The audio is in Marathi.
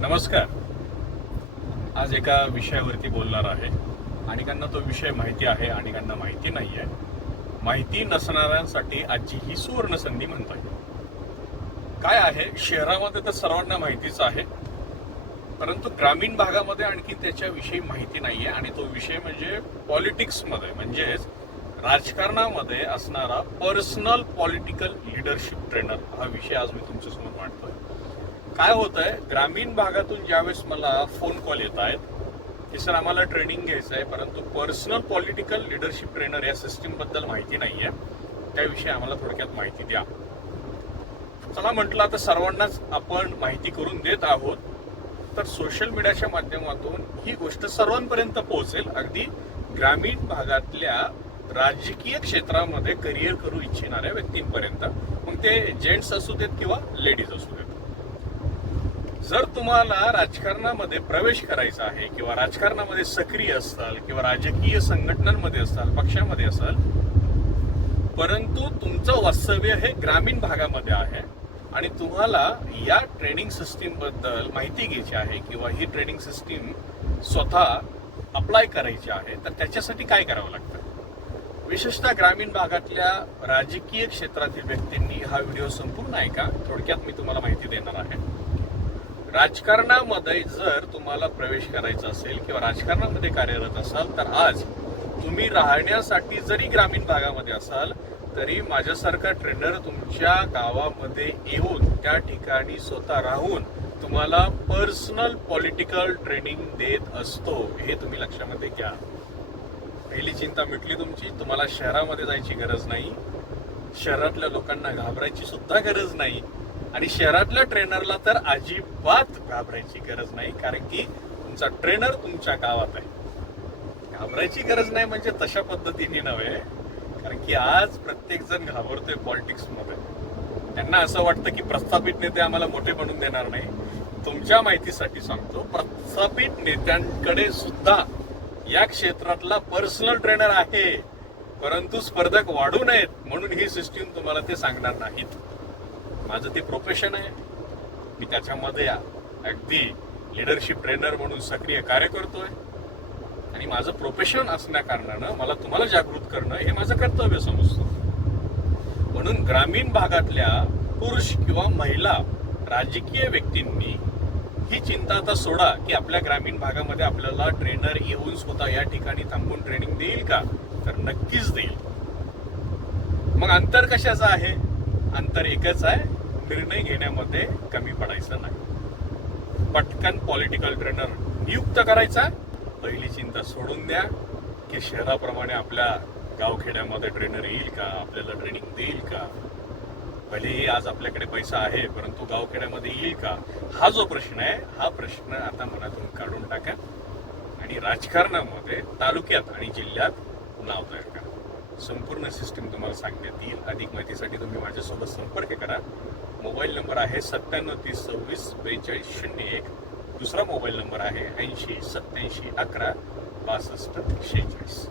नमस्कार. आज एका विषयावरती बोलणार आहे. अनेकांना तो विषय माहिती आहे अनेकांना माहिती नाही आहे. माहिती नसणाऱ्यांसाठी आजची ही सुवर्ण संधी म्हणता येईल काय आहे? शहरामध्ये तर सर्वांना माहितीच आहे. परंतु ग्रामीण भागामध्ये आणखी त्याच्याविषयी माहिती नाही आहे आणि तो विषय म्हणजे पॉलिटिक्समध्ये म्हणजेच राजकारणामध्ये असणारा पर्सनल पॉलिटिकल लिडरशिप ट्रेनर हा विषय आज मी तुमच्यासमोर मांडतोय. काय होत आहे ग्रामीण भागातून ज्यावेळेस मला फोन कॉल येत आहेत की सर आम्हाला ट्रेनिंग घ्यायचं आहे परंतु पर्सनल पॉलिटिकल लिडरशिप ट्रेनर या सिस्टीमबद्दल माहिती आहे त्याविषयी आम्हाला थोडक्यात माहिती द्या. चला म्हटलं आता सर्वांनाच आपण माहिती करून देत आहोत. तर सोशल मीडियाच्या माध्यमातून ही गोष्ट सर्वांपर्यंत पोहोचेल. अगदी ग्रामीण भागातल्या राजकीय क्षेत्रामध्ये करिअर करू इच्छिणाऱ्या व्यक्तींपर्यंत. मग ते जेंट्स असू देत किंवा लेडीज असू देत. जर तुम्हाला राजकारणामध्ये प्रवेश करायचा आहे किंवा राजकारणामध्ये सक्रिय असाल किंवा राजकीय संघटनांमध्ये असाल पक्षामध्ये असाल परंतु तुमचं वास्तव्य हे ग्रामीण भागामध्ये आहे आणि तुम्हाला या ट्रेनिंग सिस्टीमबद्दल माहिती घ्यायची आहे किंवा ही ट्रेनिंग सिस्टीम स्वतः अप्लाय करायची आहे तर त्याच्यासाठी काय करावं लागतं? विशेषतः ग्रामीण भागातल्या राजकीय क्षेत्रातील व्यक्तींनी हा व्हिडिओ संपूर्ण ऐका थोडक्यात मी तुम्हाला माहिती देणार आहे. राजकारणामध्ये जर तुम्हाला प्रवेश करायचा असेल किंवा राजकारणामध्ये कार्यरत असाल तर आज तुम्ही राहण्यासाठी जरी ग्रामीण भागामध्ये असाल तरी माझ्यासारखा ट्रेनर तुमच्या गावामध्ये येऊन त्या ठिकाणी स्वतः राहून तुम्हाला पर्सनल पॉलिटिकल ट्रेनिंग देत असतो हे तुम्ही लक्षामध्ये घ्या. पहिली चिंता मिटली तुमची तुम्हाला शहरामध्ये जायची गरज नाही. शहरातल्या लोकांना घाबरायची सुद्धा गरज नाही. आणि शहरातल्या ट्रेनरला तर अजिबात घाबरायची गरज नाही कारण की तुमचा ट्रेनर तुमच्या गावात आहे. घाबरायची गरज नाही म्हणजे तशा पद्धतीने नव्हे कारण की आज प्रत्येक जण घाबरतोय पॉलिटिक्समध्ये त्यांना असं वाटतं की प्रस्थापित नेते आम्हाला मोठे बनून देणार नाही. तुमच्या माहितीसाठी सांगतो प्रस्थापित नेत्यांकडे सुद्धा या क्षेत्रातला पर्सनल ट्रेनर आहे परंतु स्पर्धक वाढू नयेत म्हणून ही सिस्टीम तुम्हाला ते सांगणार नाहीत. माझं ते प्रोफेशन आहे. मी त्याच्यामध्ये अगदी लिडरशिप ट्रेनर म्हणून सक्रिय कार्य करतोय आणि माझं प्रोफेशन असण्याकारणानं मला तुम्हाला जागृत करणं हे माझं कर्तव्य समजतो. म्हणून ग्रामीण भागातल्या पुरुष किंवा महिला राजकीय व्यक्तींनी ही चिंता आता सोडा की आपल्या ग्रामीण भागामध्ये आपल्याला ट्रेनर येऊन स्वतः या ठिकाणी थांबून ट्रेनिंग देईल का? तर नक्कीच देईल. मग अंतर कशाचं आहे? अंतर एकच आहे. निर्णय घेण्यामध्ये कमी पडायचं नाही. पटकन पॉलिटिकल ट्रेनर नियुक्त करायचा. पहिली चिंता सोडून द्या की शहराप्रमाणे आपल्या गावखेड्यामध्ये ट्रेनर येईल का? आपल्याला ट्रेनिंग देईल का? भलेही आज आपल्याकडे पैसा आहे परंतु गावखेड्यामध्ये येईल का? हा जो प्रश्न आहे हा प्रश्न आता मनातून काढून टाका आणि राजकारणामध्ये तालुक्यात आणि जिल्ह्यात नाव तयार करा. संपूर्ण सिस्टीम तुम्हाला सांगण्यात येईल. अधिक माहितीसाठी तुम्ही माझ्यासोबत संपर्क करा. मोबाईल नंबर आहे सत्त्याण्णव तीस सव्वीस बेचाळीस शून्य एक. दुसरा मोबाईल नंबर आहे ऐंशी सत्याऐंशी अकरा बासष्ट शेहेचाळीस.